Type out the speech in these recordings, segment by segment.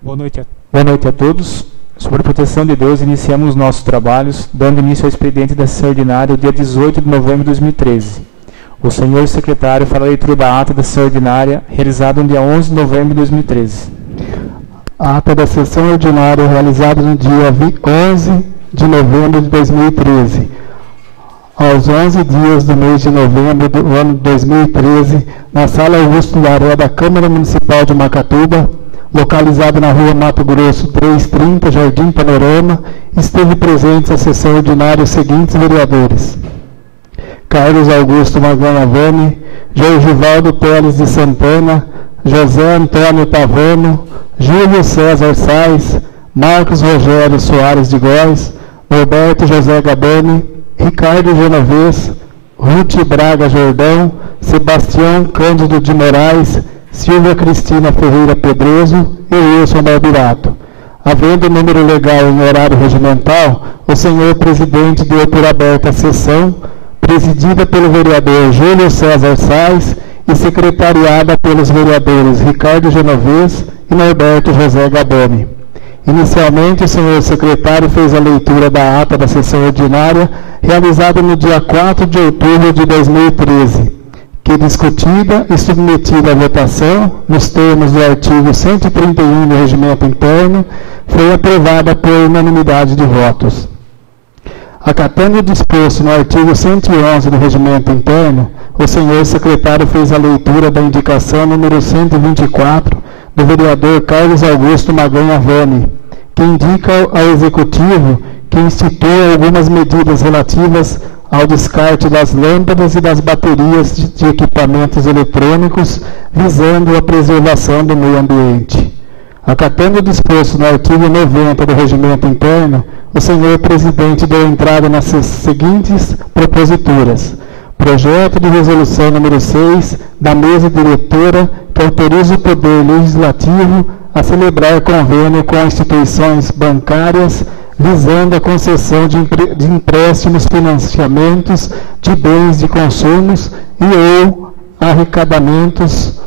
Boa noite a todos. Sob a proteção de Deus, iniciamos nossos trabalhos, dando início ao expediente da sessão ordinária, dia 18 de novembro de 2013. O senhor secretário fará a leitura da ata da sessão ordinária, realizada no dia 11 de novembro de 2013. A ata da sessão ordinária realizada no dia 11 de novembro de 2013. Aos 11 dias do mês de novembro do ano de 2013, na Sala Augusto Laré da Câmara Municipal de Macatuba, localizado na rua Mato Grosso 330, Jardim Panorama, esteve presente a sessão ordinária os seguintes vereadores: Carlos Augusto Maganhavani, Jorgivaldo Teles de Santana, José Antônio Tavano, Júlio César Sais, Marcos Rogério Soares de Góes, Roberto José Gabani, Ricardo Genovez, Ruth Braga Jordão, Sebastião Cândido de Moraes, Silvia Cristina Ferreira Pedroso e Wilson Barbirato. Havendo número legal em horário regimental, o senhor presidente deu por aberta a sessão, presidida pelo vereador Júlio César Sais e secretariada pelos vereadores Ricardo Genovez e Norberto José Gabani. Inicialmente, o senhor secretário fez a leitura da ata da sessão ordinária, realizada no dia 4 de outubro de 2013, que, discutida e submetida à votação, nos termos do artigo 131 do Regimento Interno, foi aprovada por unanimidade de votos. Acatando o disposto no artigo 111 do Regimento Interno, o senhor secretário fez a leitura da indicação número 124 do vereador Carlos Augusto Maganhavani, que indica ao Executivo que institui algumas medidas relativas ao descarte das lâmpadas e das baterias de equipamentos eletrônicos, visando a preservação do meio ambiente. Acatando o disposto no artigo 90 do Regimento Interno, o senhor presidente deu entrada nas seguintes proposituras: projeto de resolução número 6 da mesa diretora que autoriza o Poder Legislativo a celebrar convênio com instituições bancárias visando a concessão de empréstimos, financiamentos de bens de consumos e ou arrecadamentos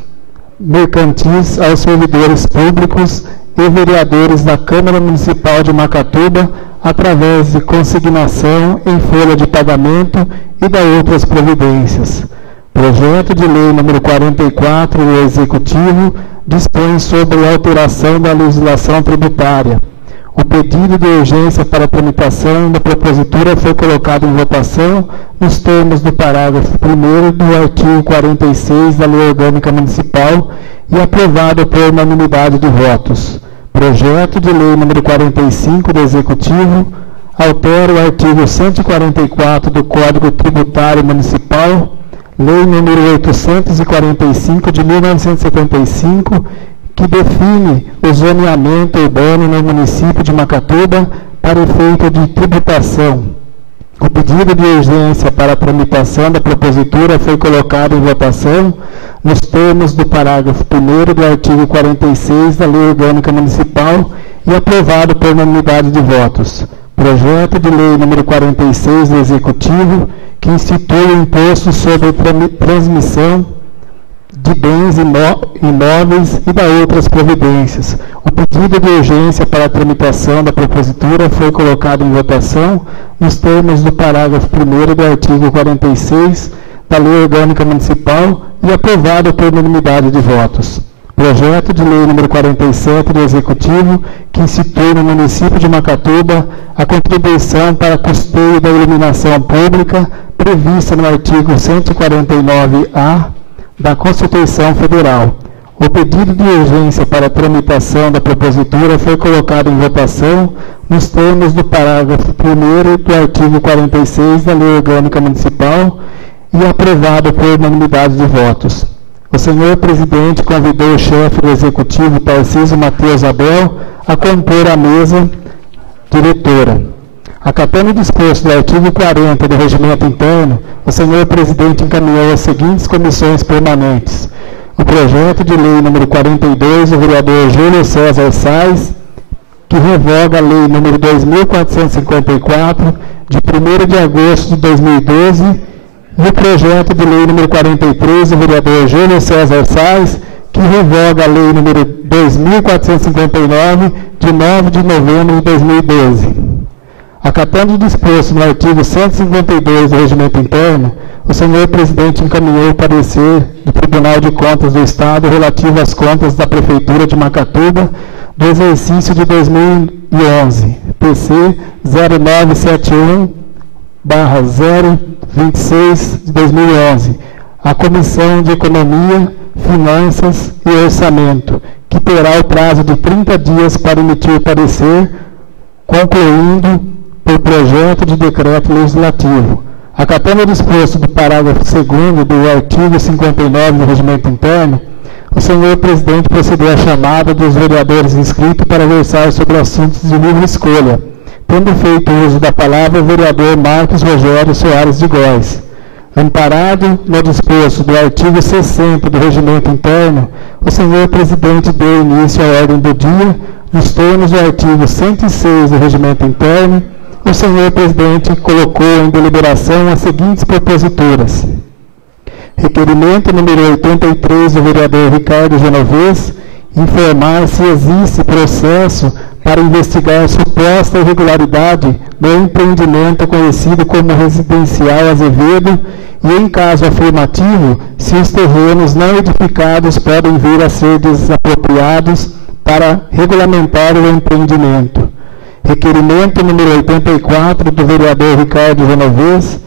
mercantis aos servidores públicos e vereadores da Câmara Municipal de Macatuba através de consignação em folha de pagamento e da outras providências. Projeto de lei número 44 do Executivo dispõe sobre a alteração da legislação tributária. O pedido de urgência para tramitação da propositura foi colocado em votação nos termos do parágrafo 1º do artigo 46 da Lei Orgânica Municipal e aprovado por unanimidade de votos. Projeto de lei número 45 do Executivo altera o artigo 144 do Código Tributário Municipal, Lei número 845 de 1975, que define o zoneamento urbano no município de Macatuba para efeito de tributação. O pedido de urgência para a tramitação da propositura foi colocado em votação nos termos do parágrafo 1º do artigo 46 da Lei Orgânica Municipal e aprovado por unanimidade de votos. Projeto de lei número 46 do Executivo, que institui o imposto sobre transmissão de bens imóveis e da outras providências. O pedido de urgência para a tramitação da propositura foi colocado em votação nos termos do parágrafo 1º do artigo 46 da Lei Orgânica Municipal e aprovado por unanimidade de votos. Projeto de lei número 47 do Executivo, que institui no município de Macatuba a contribuição para custeio da iluminação pública prevista no artigo 149-A da Constituição Federal. O pedido de urgência para a tramitação da propositura foi colocado em votação nos termos do parágrafo 1º do artigo 46 da Lei Orgânica Municipal e aprovado por unanimidade de votos. O senhor presidente convidou o chefe do Executivo, Tarcísio Matheus Abel, a compor a mesa diretora. Acatando o disposto do artigo 40 do Regimento Interno, o senhor presidente encaminhou as seguintes comissões permanentes: o projeto de lei número 42 do vereador Júlio César Sais, que revoga a lei número 2.454, de 1º de agosto de 2012, e o projeto de lei número 43 do vereador Júlio César Sais, que revoga a Lei número 2.459, de 9 de novembro de 2012. Acatando o disposto no artigo 152 do Regimento Interno, o senhor presidente encaminhou o parecer do Tribunal de Contas do Estado relativo às contas da Prefeitura de Macatuba do exercício de 2011, PC 0971/026 de 2011, à Comissão de Economia, Finanças e Orçamento, que terá o prazo de 30 dias para emitir parecer, concluindo por projeto de decreto legislativo. Acatando o disposto do parágrafo 2º do artigo 59 do Regimento Interno, o senhor presidente procedeu à chamada dos vereadores inscritos para versar sobre assuntos de livre escolha, tendo feito uso da palavra o vereador Marcos Rogério Soares de Góes. Amparado no disposto do artigo 60 do Regimento Interno, o senhor presidente deu início à ordem do dia, nos termos do artigo 106 do Regimento Interno. O senhor presidente colocou em deliberação as seguintes proposituras. Requerimento número 83 do vereador Ricardo Genovez, informar se existe processo para investigar suposta irregularidade no empreendimento conhecido como Residencial Azevedo e, em caso afirmativo, se os terrenos não edificados podem vir a ser desapropriados para regulamentar o empreendimento. Requerimento número 84 do vereador Ricardo Genovez,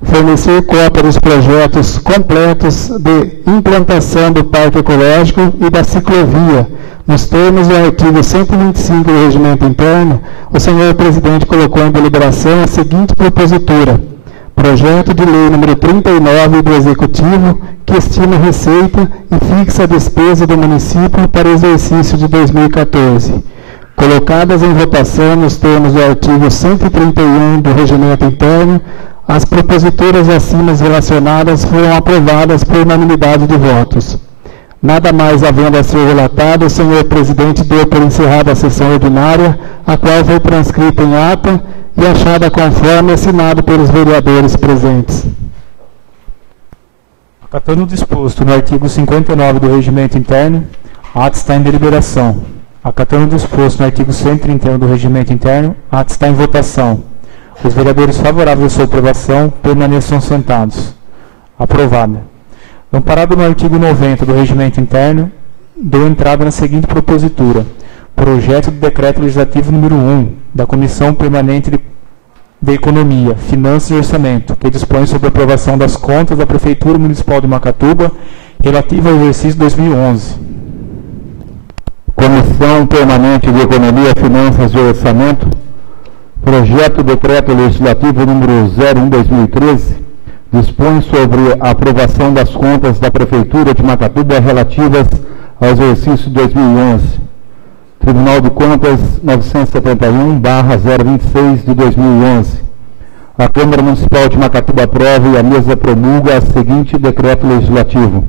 fornecer cópia dos projetos completos de implantação do Parque Ecológico e da ciclovia. Nos termos do artigo 125 do Regimento Interno, o senhor presidente colocou em deliberação a seguinte propositura. Projeto de lei número 39 do Executivo, que estima a receita e fixa a despesa do município para o exercício de 2014. Colocadas em votação nos termos do artigo 131 do Regimento Interno, as proposituras acima relacionadas foram aprovadas por unanimidade de votos. Nada mais havendo a ser relatado, o senhor presidente deu por encerrada a sessão ordinária, a qual foi transcrita em ata e achada conforme assinado pelos vereadores presentes. Acatando o disposto no artigo 59 do Regimento Interno, a ata está em deliberação. Acatando o disposto no artigo 131 do Regimento Interno, a ata está em votação. Os vereadores favoráveis à sua aprovação permaneçam sentados. Aprovada. Amparado no artigo 90 do Regimento Interno, dou entrada na seguinte propositura. Projeto de Decreto Legislativo número 1, da Comissão Permanente de Economia, Finanças e Orçamento, que dispõe sobre a aprovação das contas da Prefeitura Municipal de Macatuba, relativa ao exercício 2011. Comissão Permanente de Economia, Finanças e Orçamento, Projeto Decreto Legislativo número 01/2013, dispõe sobre a aprovação das contas da Prefeitura de Macatuba relativas ao exercício 2011. Tribunal de Contas 971/026 de 2011. A Câmara Municipal de Macatuba aprova e a mesa promulga a seguinte decreto legislativo.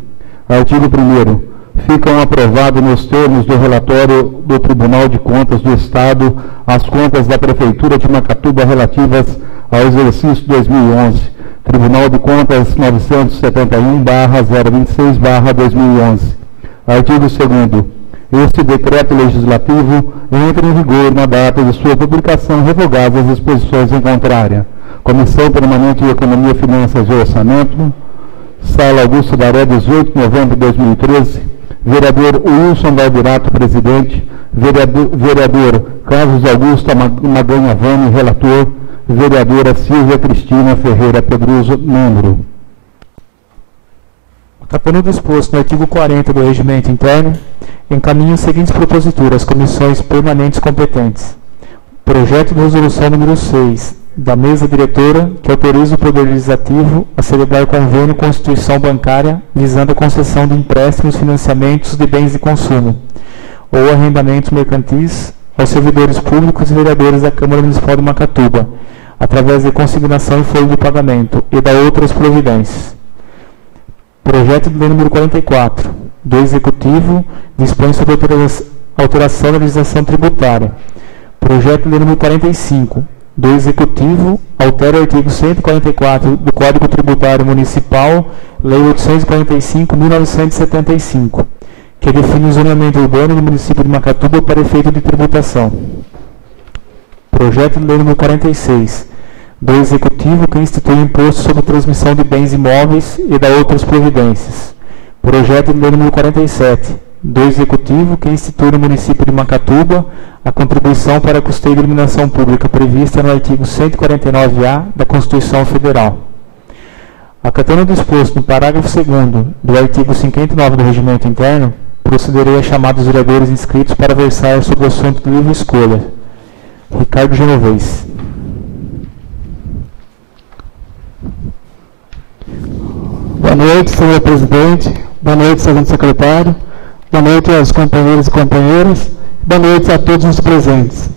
Artigo 1º. Ficam aprovados nos termos do relatório do Tribunal de Contas do Estado as contas da Prefeitura de Macatuba relativas ao exercício 2011. Tribunal de Contas 971/026/2011. Artigo 2º. Este decreto legislativo entra em vigor na data de sua publicação, revogadas as disposições em contrária. Comissão Permanente de Economia, Finanças e Orçamento, Sala Augusto Daré, 18 de novembro de 2013. Vereador Wilson Valbirato, presidente. Vereador Carlos Augusto Maganha Vani, relator. Vereadora Silvia Cristina Ferreira Pedroso, membro. Acatando o disposto no artigo 40 do Regimento Interno, encaminho as seguintes proposituras às comissões permanentes competentes. Projeto de resolução número 6, da mesa diretora, que autoriza o Poder Legislativo a celebrar convênio com a instituição bancária visando a concessão de empréstimos, financiamentos de bens de consumo ou arrendamentos mercantis aos servidores públicos e vereadores da Câmara Municipal de Macatuba, através de consignação em folha de pagamento e da outras providências. Projeto de lei número 44, do Executivo, dispõe sobre alteração da legislação tributária. Projeto de lei número 45, do Executivo, altera o artigo 144 do Código Tributário Municipal, Lei 845/1975, que define o zoneamento urbano do município de Macatuba para efeito de tributação. Projeto de lei número 46, do Executivo, que institui o imposto sobre transmissão de bens imóveis e da outras providências. Projeto de lei número 47, do Executivo, que institui no município de Macatuba a contribuição para custeio de iluminação pública prevista no artigo 149-A da Constituição Federal. Acatando o disposto no parágrafo 2º do artigo 59 do Regimento Interno, procederei a chamar os vereadores inscritos para versar sobre o assunto de livre escolha. Ricardo Genovez. Boa noite, senhor presidente. Boa noite, segundo secretário. Boa noite aos companheiros e companheiras. Boa noite a todos os presentes.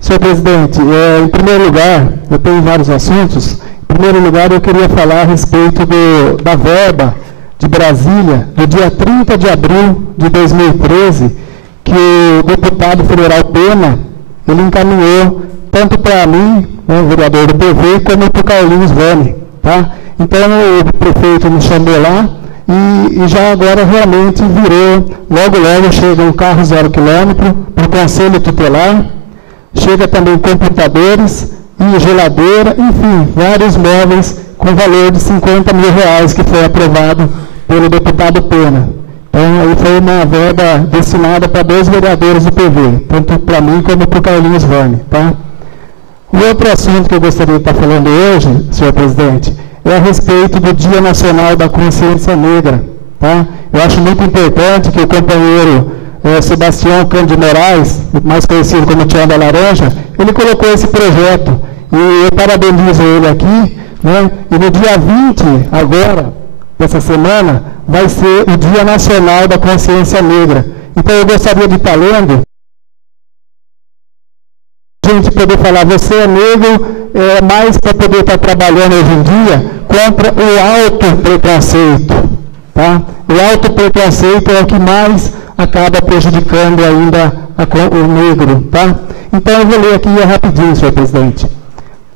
Senhor presidente, em primeiro lugar, eu tenho vários assuntos. Em primeiro lugar, eu queria falar a respeito da verba de Brasília, do dia 30 de abril de 2013, que o deputado federal Pena, ele encaminhou tanto para mim, o vereador do PV, como para o Carlinhos Vane, tá? Então, o prefeito me chamou lá e já agora realmente virou, logo chega um carro 0 km para o Conselho Tutelar, chega também computadores e geladeira, enfim, vários móveis com valor de R$50 mil, que foi aprovado pelo deputado Pena. Então, aí foi uma verba destinada para 2 vereadores do PV, tanto para mim como para o Carlinhos Vane, tá? O outro assunto que eu gostaria de estar falando hoje, senhor presidente, é a respeito do Dia Nacional da Consciência Negra, tá? Eu acho muito importante que o companheiro Sebastião Cândido Moraes, mais conhecido como Tião da Laranja, ele colocou esse projeto, e eu parabenizo ele aqui, né? E no dia 20, agora, dessa semana, vai ser o Dia Nacional da Consciência Negra. Então eu gostaria de estar lendo, a gente poder falar, você é negro, mais para poder estar trabalhando hoje em dia contra o autopreconceito, tá? O autopreconceito é o que mais acaba prejudicando ainda o negro, tá? Então eu vou ler aqui rapidinho, senhor presidente.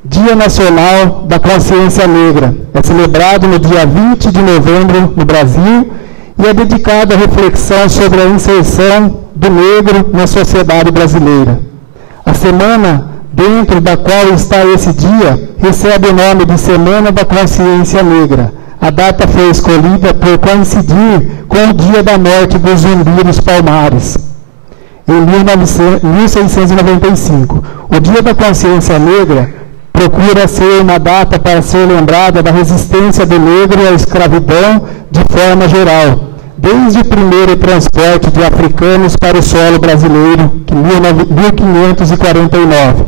Dia Nacional da Consciência Negra é celebrado no dia 20 de novembro no Brasil e é dedicado à reflexão sobre a inserção do negro na sociedade brasileira. A semana dentro da qual está esse dia recebe o nome de Semana da Consciência Negra. A data foi escolhida por coincidir com o dia da morte do Zumbi dos Palmares, em 1695. O Dia da Consciência Negra procura ser uma data para ser lembrada da resistência do negro à escravidão de forma geral, desde o primeiro transporte de africanos para o solo brasileiro, em 1549.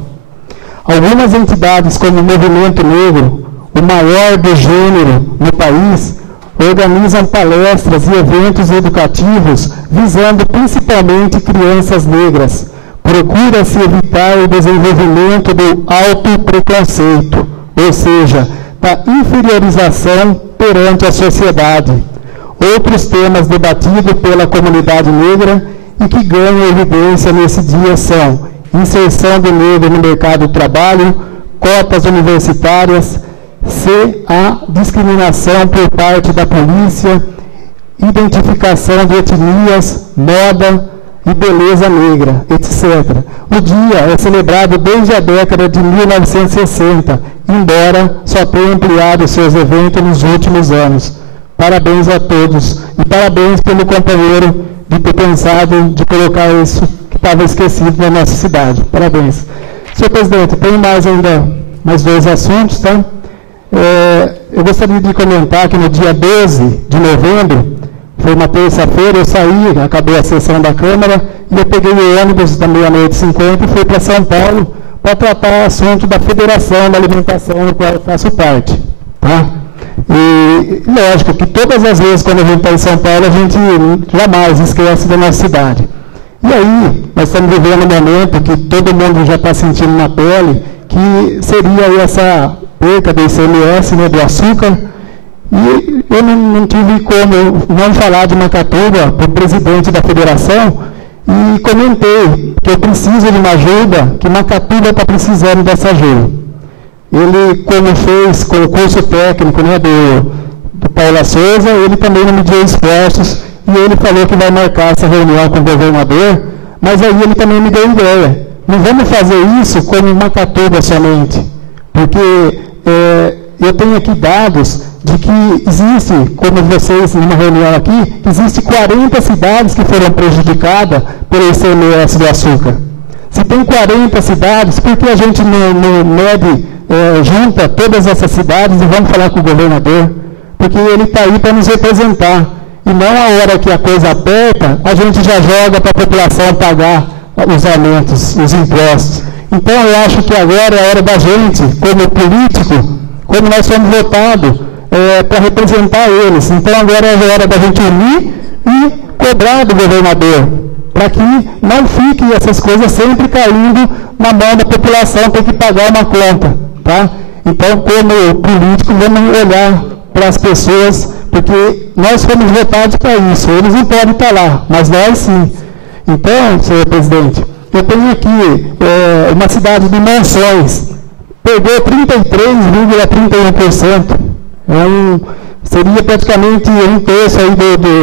Algumas entidades, como o Movimento Negro, o maior do gênero no país, organizam palestras e eventos educativos visando principalmente crianças negras. Procura-se evitar o desenvolvimento do autopreconceito, ou seja, da inferiorização perante a sociedade. Outros temas debatidos pela comunidade negra e que ganham evidência nesse dia são inserção do negro no mercado de trabalho, cotas universitárias, a discriminação por parte da polícia, identificação de etnias, moda e beleza negra, etc. O dia é celebrado desde a década de 1960, embora só tenha ampliado seus eventos nos últimos anos. Parabéns a todos e parabéns pelo companheiro de ter pensado de colocar isso que estava esquecido na nossa cidade. Parabéns. Senhor presidente, tem mais 2 assuntos, tá? Eu gostaria de comentar que no dia 12 de novembro, foi uma terça-feira, eu saí, acabei a sessão da Câmara, e eu peguei o ônibus da 00:50 e fui para São Paulo para tratar o assunto da Federação da Alimentação, do qual eu faço parte, tá? E lógico que todas as vezes quando a gente está em São Paulo, a gente jamais esquece da nossa cidade. E aí, nós estamos vivendo um momento que todo mundo já está sentindo na pele, que seria essa perca do ICMS, né, do açúcar, e eu não tive como não falar de Macatuba para o presidente da federação, e comentei que eu preciso de uma ajuda, que Macatuba está precisando dessa ajuda. Ele, como fez com o curso técnico, né, do Paula Souza, ele também não mediu esforços e ele falou que vai marcar essa reunião com o governador, mas aí ele também me deu ideia. Não vamos fazer isso como em Macatuba somente, porque eu tenho aqui dados de que existe, como vocês numa reunião aqui, existe 40 cidades que foram prejudicadas pelo ICMS do açúcar. Se tem 40 cidades, por que a gente não mede, junta todas essas cidades e vamos falar com o governador? Porque ele está aí para nos representar. E não a hora que a coisa aperta, a gente já joga para a população pagar os aumentos, os impostos. Então eu acho que agora é a hora da gente, como político, como nós somos votados, para representar eles. Então agora é a hora da gente unir e cobrar do governador, para que não fiquem essas coisas sempre caindo na mão da população, tem que pagar uma conta, tá? Então, como político, vamos olhar para as pessoas, porque nós fomos votados para isso, eles não podem estar lá, mas nós sim. Então, senhor presidente, eu tenho aqui uma cidade de Monções, perdeu 33,31%, seria praticamente um terço aí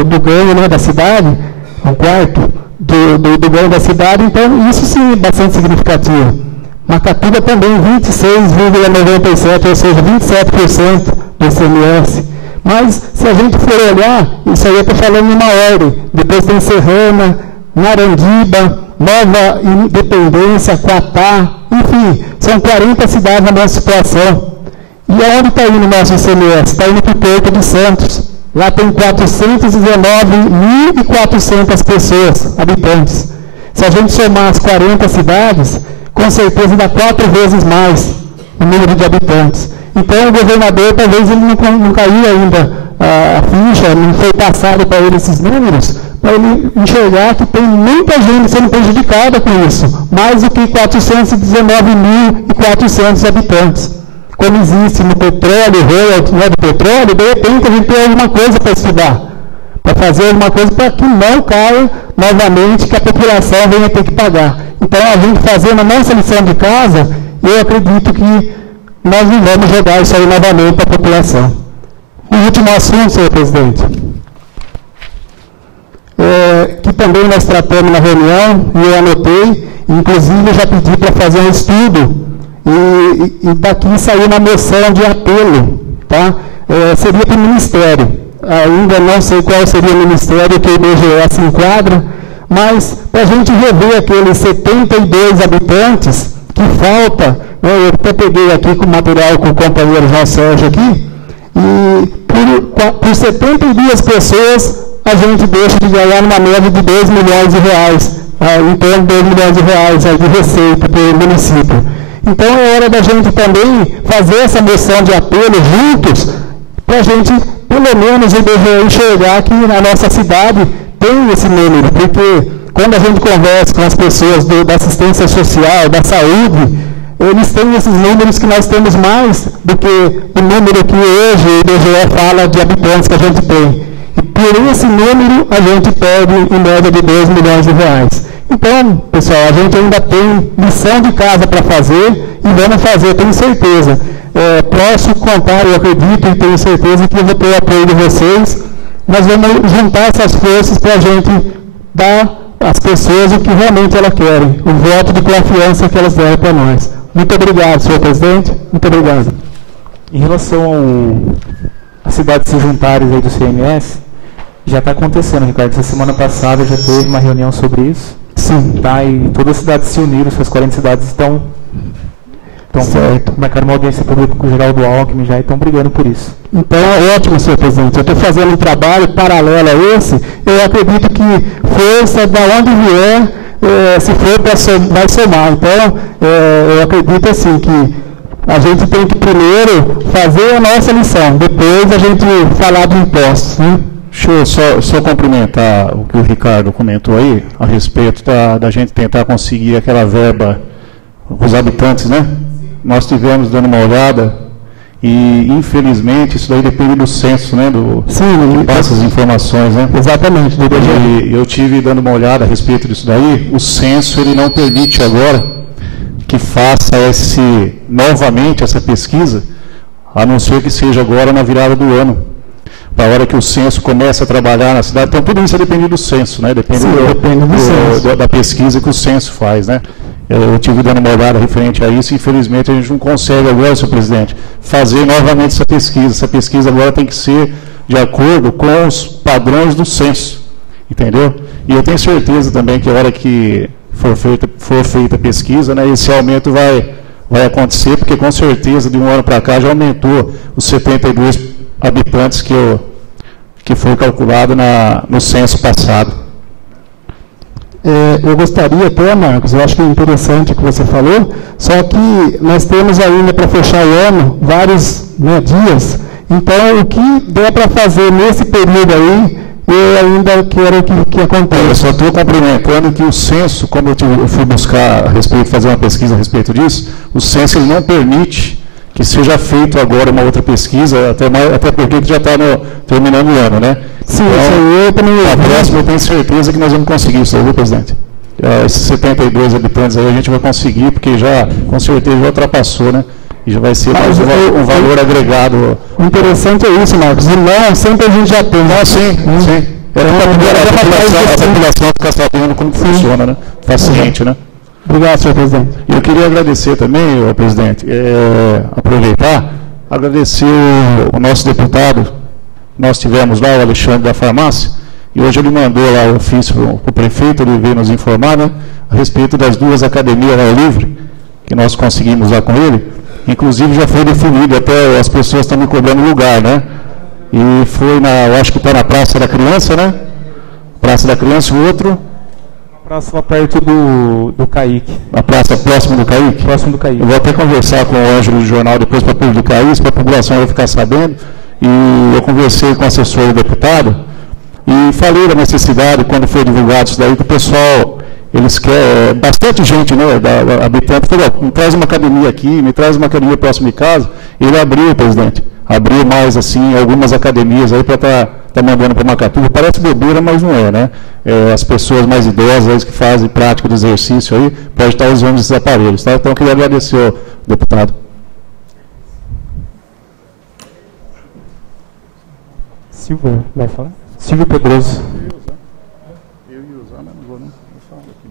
do ganho, né, da cidade, um quarto do ganho da cidade, então isso sim é bastante significativo. Macatuba também 26,97%, ou seja, 27% do ICMS. Mas se a gente for olhar, isso aí eu estou falando em uma ordem, depois tem Serrana, Narandiba, Nova Independência, Quatá, enfim, são 40 cidades na nossa situação. E aonde está indo o nosso ICMS? Está indo para o Porto de Santos. Lá tem 419.400 pessoas, habitantes. Se a gente somar as 40 cidades, com certeza dá 4 vezes mais o número de habitantes. Então o governador, talvez ele não caiu ainda a ficha, não foi passado para ele esses números, para ele enxergar que tem muita gente sendo prejudicada com isso, mais do que 419.400 habitantes. Como existe no petróleo, royalty, né, do petróleo, de repente a gente tem alguma coisa para estudar, para fazer alguma coisa para que não caia novamente, que a população venha ter que pagar. Então, a gente fazendo a nossa lição de casa, eu acredito que nós não vamos jogar isso aí novamente para a população. O último assunto, senhor presidente, que também nós tratamos na reunião, e eu anotei, inclusive eu já pedi para fazer um estudo, e daqui saiu uma moção de apelo, tá? Seria para o Ministério. Ainda não sei qual seria o Ministério que o IBGE se enquadra, mas para a gente rever aqueles 72 habitantes que falta, né, eu até peguei aqui com o material com o companheiro João Sérgio aqui, e por 72 pessoas a gente deixa de ganhar uma média de 2 milhões de reais, em torno de 2 milhões de reais de receita para o município. Então é hora da gente também fazer essa moção de apelo juntos, para a gente, pelo menos, enxergar que na nossa cidade tem esse número, porque quando a gente conversa com as pessoas da assistência social, da saúde, eles têm esses números que nós temos mais do que o número que hoje o IBGE fala de habitantes que a gente tem. E por esse número a gente perde em média de 2 milhões de reais. Então, pessoal, a gente ainda tem lição de casa para fazer e vamos fazer, tenho certeza. Posso contar, eu acredito e tenho certeza que eu vou ter o apoio de vocês. Nós vamos juntar essas forças para a gente dar às pessoas o que realmente elas querem, o voto de confiança que elas deram para nós. Muito obrigado, senhor presidente. Muito obrigado. Em relação às cidades se juntarem aí do CMS, já está acontecendo, Ricardo. Essa semana passada já teve uma reunião sobre isso. Sim. Tá, e todas as cidades se uniram, essas 40 cidades estão marcando uma audiência pública com o Geraldo Alckmin já e estão brigando por isso. Então é ótimo, senhor presidente. Eu estou fazendo um trabalho paralelo a esse. Eu acredito que força, da onde vier, se for para vai somar. Então, eu acredito assim que a gente tem que primeiro fazer a nossa lição, depois a gente falar de impostos, né? Deixa eu só complementar o que o Ricardo comentou aí, a respeito da gente tentar conseguir aquela verba, os habitantes, né? Nós tivemos dando uma olhada e, infelizmente, isso daí depende do censo, né? Que passa as informações, né? Exatamente. E eu tive dando uma olhada a respeito disso daí, o censo ele não permite agora que faça novamente essa pesquisa, a não ser que seja agora na virada do ano. para a hora que o censo começa a trabalhar na cidade. Então, tudo isso depende do censo, né? Depende da pesquisa que o censo faz, né? Eu tive dando uma olhada referente a isso, e infelizmente a gente não consegue agora, senhor presidente, fazer novamente essa pesquisa. Essa pesquisa agora tem que ser de acordo com os padrões do censo, entendeu? E eu tenho certeza também que a hora que for feita a pesquisa, né, esse aumento vai acontecer, porque com certeza de um ano para cá já aumentou os 72 habitantes que foi calculado no censo passado. Eu gostaria até, Marcos, eu acho que é interessante o que você falou, só que nós temos ainda para fechar o ano vários dias, então o que der para fazer nesse período aí, eu ainda quero que aconteça. Eu só estou complementando que o censo, como eu fui buscar a respeito, fazer uma pesquisa a respeito disso, o censo ele não permite que seja feito agora uma outra pesquisa, até porque já está terminando o ano, né? Sim, então, eu também. A próxima eu tenho certeza que nós vamos conseguir isso, viu, presidente? Esses 72 habitantes aí a gente vai conseguir, porque já, com certeza, já ultrapassou, né? E já vai ser um valor agregado. O interessante é isso, Marcos. E não, sempre a gente já tem. Sim. A população ficar sabendo como funciona, né? Paciente, né? Obrigado, senhor presidente. E eu queria agradecer também, presidente, agradecer o nosso deputado. Nós tivemos lá o Alexandre da Farmácia, e hoje ele mandou lá o ofício para o prefeito, ele veio nos informar, né, a respeito das 2 academias ao livre, que nós conseguimos lá com ele. Inclusive já foi definido, até as pessoas estão me cobrando lugar, né? E foi eu acho que está na Praça da Criança, né? Praça da Criança, o outro... Praça lá perto do Caique. A praça próxima do Caique? Próximo do Caique. Eu vou até conversar com o Ângelo do Jornal depois para publicar isso, para a população vai ficar sabendo. E eu conversei com o assessor do deputado e falei da necessidade, quando foi divulgado isso daí, que o pessoal, eles querem, bastante gente, né, habitante, falou, me traz uma academia aqui, me traz uma academia próximo de casa. Ele abriu, presidente, abriu mais, assim, algumas academias aí para tá mandando para Macatuba. Parece bobeira, mas não é, né? As pessoas mais idosas que fazem prática de exercício aí, podem estar usando esses aparelhos, tá? Então, eu queria agradecer ao deputado. Silvio, vai falar? Silvio Pedroso. Eu ia usar, mas não vou, não. Vou falar aqui.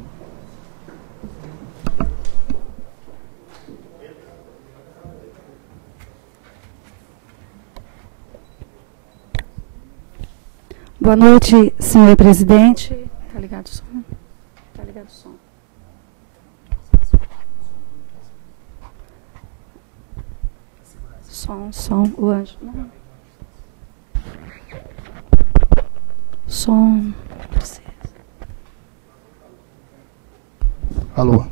Boa noite, senhor presidente. Está ligado o som? Está ligado o som. Som, o anjo. Som. Alô.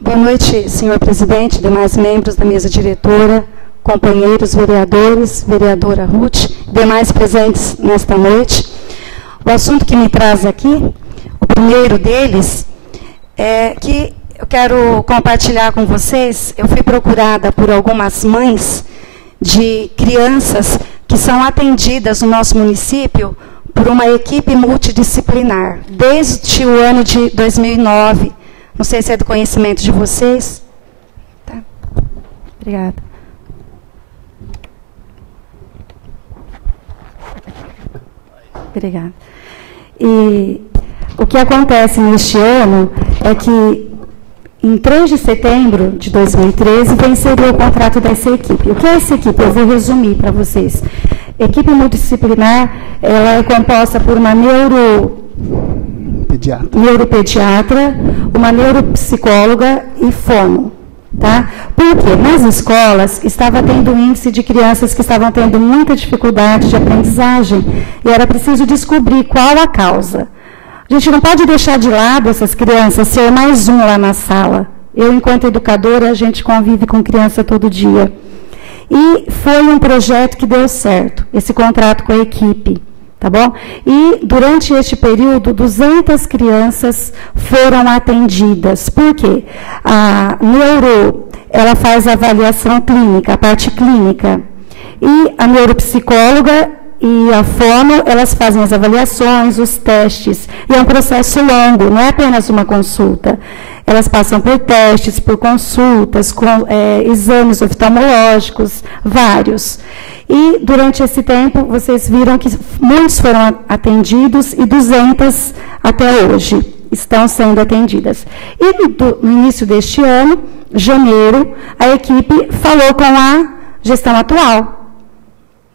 Boa noite, senhor presidente, demais membros da mesa diretora, companheiros vereadores, vereadora Ruth, demais presentes nesta noite. O assunto que me traz aqui, o primeiro deles, é que eu quero compartilhar com vocês. Eu fui procurada por algumas mães de crianças que são atendidas no nosso município por uma equipe multidisciplinar, desde o ano de 2009. Não sei se é do conhecimento de vocês. Tá. Obrigada. Obrigada. E o que acontece neste ano é que, em 3 de setembro de 2013, venceu o contrato dessa equipe. O que é essa equipe? Eu vou resumir para vocês. Equipe multidisciplinar, ela é composta por uma neuropediatra, uma neuropsicóloga e fono. Tá? Porque nas escolas estava tendo um índice de crianças que estavam tendo muita dificuldade de aprendizagem e era preciso descobrir qual a causa. A gente não pode deixar de lado essas crianças, ser mais um lá na sala. Eu, enquanto educadora, a gente convive com criança todo dia. E foi um projeto que deu certo, esse contrato com a equipe. Tá bom? E, durante este período, 200 crianças foram atendidas. Por quê? A neuro, ela faz a avaliação clínica, a parte clínica. E a neuropsicóloga e a fono, elas fazem as avaliações, os testes. E é um processo longo, não é apenas uma consulta. Elas passam por testes, por consultas, com exames oftalmológicos, vários. E, durante esse tempo, vocês viram que muitos foram atendidos e 200 até hoje estão sendo atendidas. E, no início deste ano, janeiro, a equipe falou com a gestão atual.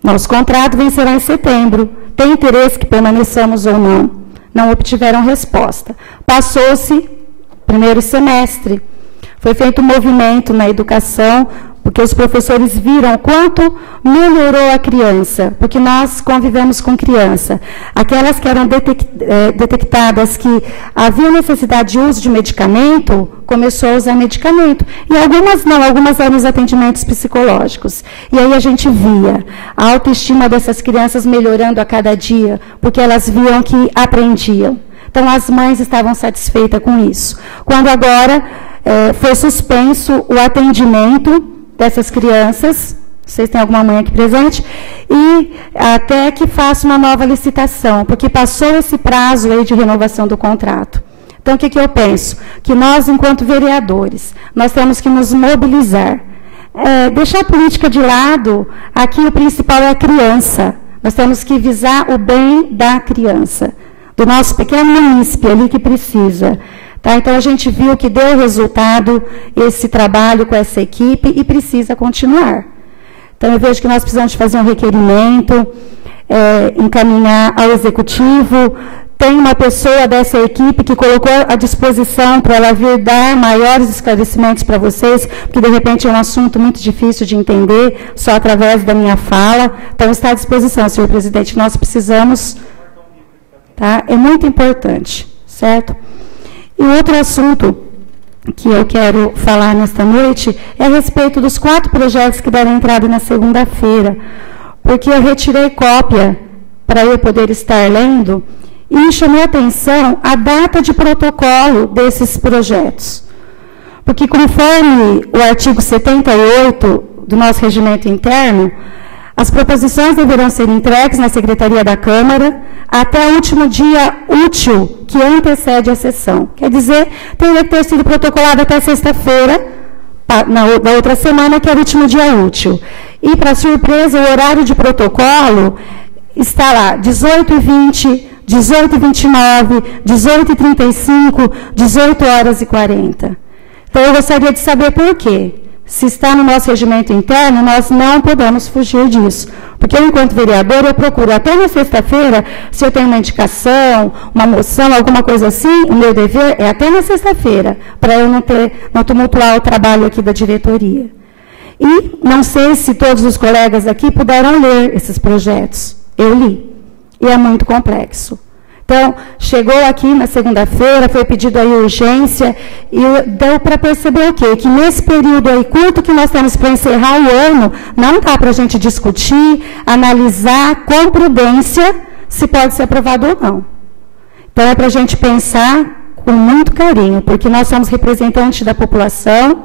Nosso contrato vencerá em setembro. Tem interesse que permaneçamos ou não? Não obtiveram resposta. Passou-se primeiro semestre. Foi feito um movimento na educação, porque os professores viram o quanto melhorou a criança, porque nós convivemos com criança. Aquelas que eram detectadas que havia necessidade de uso de medicamento, começou a usar medicamento. E algumas não, algumas eram os atendimentos psicológicos. E aí a gente via a autoestima dessas crianças melhorando a cada dia, porque elas viam que aprendiam. Então, as mães estavam satisfeitas com isso. Quando agora foi suspenso o atendimento dessas crianças, vocês têm alguma mãe aqui presente, e até que faça uma nova licitação, porque passou esse prazo aí de renovação do contrato. Então, o que eu penso? Que nós, enquanto vereadores, nós temos que nos mobilizar. Deixar a política de lado, aqui o principal é a criança. Nós temos que visar o bem da criança, do nosso pequeno munícipe ali que precisa. Tá? Então, a gente viu que deu resultado esse trabalho com essa equipe e precisa continuar. Então, eu vejo que nós precisamos de fazer um requerimento, encaminhar ao executivo. Tem uma pessoa dessa equipe que colocou à disposição para ela vir dar maiores esclarecimentos para vocês, porque, de repente, é um assunto muito difícil de entender, só através da minha fala. Então, está à disposição, senhor presidente. Nós precisamos... Tá? É muito importante, certo? E outro assunto que eu quero falar nesta noite é a respeito dos 4 projetos que deram entrada na segunda-feira, porque eu retirei cópia para eu poder estar lendo e me chamou a atenção a data de protocolo desses projetos. Porque, conforme o artigo 78 do nosso regimento interno, as proposições deverão ser entregues na Secretaria da Câmara até o último dia útil que antecede a sessão. Quer dizer, teria que ter sido protocolado até sexta-feira, na outra semana, que é o último dia útil. E, para surpresa, o horário de protocolo está lá, 18h20, 18h29, 18h35, 18h40. Então, eu gostaria de saber por quê. Se está no nosso regimento interno, nós não podemos fugir disso. Porque eu, enquanto vereador, eu procuro até na sexta-feira, se eu tenho uma indicação, uma moção, alguma coisa assim, o meu dever é até na sexta-feira, para eu não tumultuar o trabalho aqui da diretoria. E não sei se todos os colegas aqui puderam ler esses projetos. Eu li. E é muito complexo. Então, chegou aqui na segunda-feira, foi pedido aí urgência, e deu para perceber o quê? Que nesse período aí curto que nós temos para encerrar o ano, não dá para a gente discutir, analisar com prudência se pode ser aprovado ou não. Então, é para a gente pensar com muito carinho, porque nós somos representantes da população,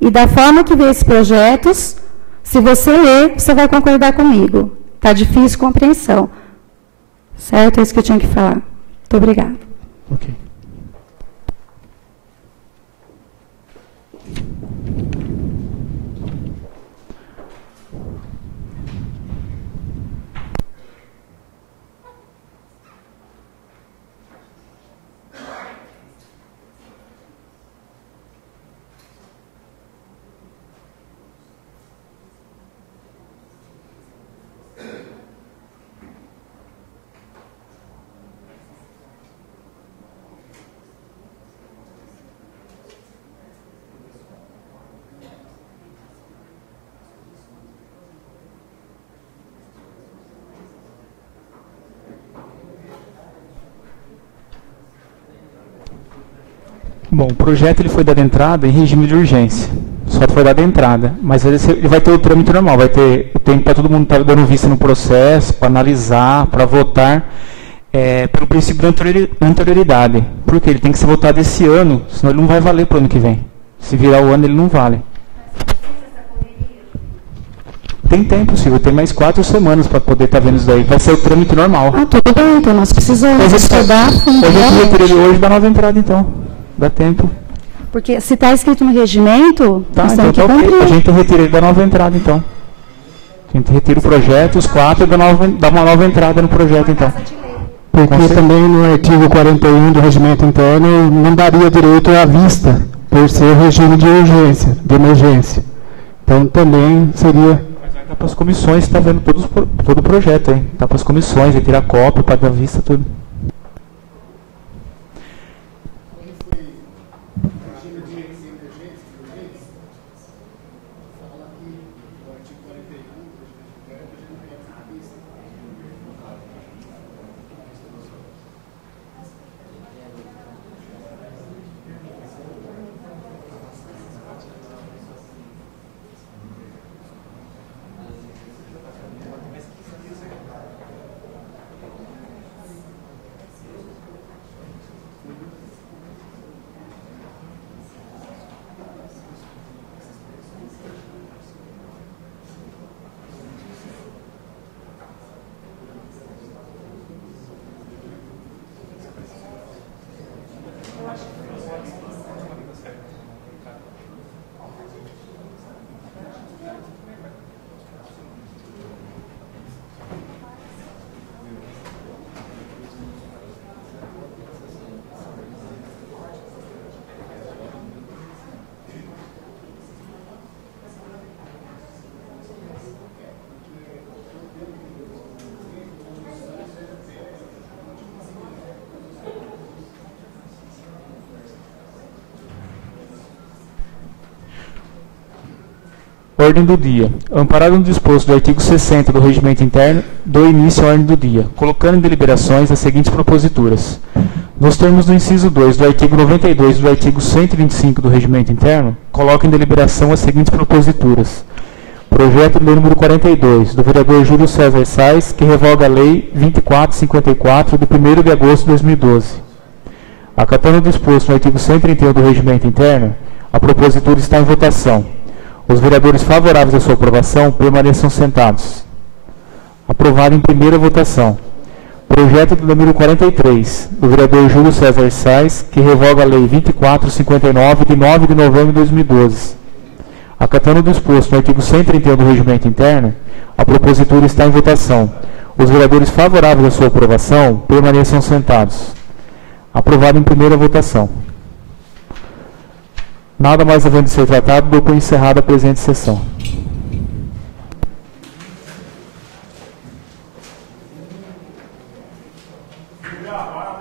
e da forma que vê esses projetos, se você ler, você vai concordar comigo. Está difícil compreensão. Certo? É isso que eu tinha que falar. Muito obrigada. Ok. Bom, o projeto ele foi dado entrada em regime de urgência. Só foi dada entrada. Mas ele vai ter o trâmite normal, vai ter o tempo para todo mundo estar dando vista no processo, para analisar, para votar, pelo princípio da anterioridade. Porque ele tem que ser votado esse ano, senão ele não vai valer para o ano que vem. Se virar o ano, ele não vale. Tem tempo, Silvio. Tem mais 4 semanas para poder estar vendo isso daí. Vai ser o trâmite normal. Tudo bem, então nós precisamos estudar. Hoje eu queria ter ele hoje da nova entrada, então. Dá tempo. Porque se está escrito no regimento, tá, nós então temos que tá cumprir. A gente retira ele da nova entrada, então. A gente retira o projeto, os 4, e dá uma nova entrada no projeto, então. Porque também no artigo 41 do regimento interno não daria direito à vista, por ser regime de urgência, de emergência. Então também seria... Mas vai estar para as comissões, está vendo todo o projeto, hein? Está para as comissões, retirar cópia, para dar vista, tudo. Ordem do dia. Amparado no disposto do artigo 60 do Regimento Interno, dou início à ordem do dia, colocando em deliberações as seguintes proposituras. Nos termos do inciso 2 do artigo 92 e do artigo 125 do Regimento Interno, coloco em deliberação as seguintes proposituras. Projeto de lei número 42, do vereador Júlio César Sais, que revoga a lei 2454, de 1º de agosto de 2012. Acatando o disposto no artigo 131 do Regimento Interno, a propositura está em votação. Os vereadores favoráveis à sua aprovação permaneçam sentados. Aprovado em primeira votação. Projeto do número 43, do vereador Júlio César Sais, que revoga a lei 2459, de 9 de novembro de 2012. Acatando o disposto no artigo 131 do Regimento Interno, a propositura está em votação. Os vereadores favoráveis à sua aprovação permaneçam sentados. Aprovado em primeira votação. Nada mais havendo de ser tratado, dou por encerrada a presente sessão. Gravar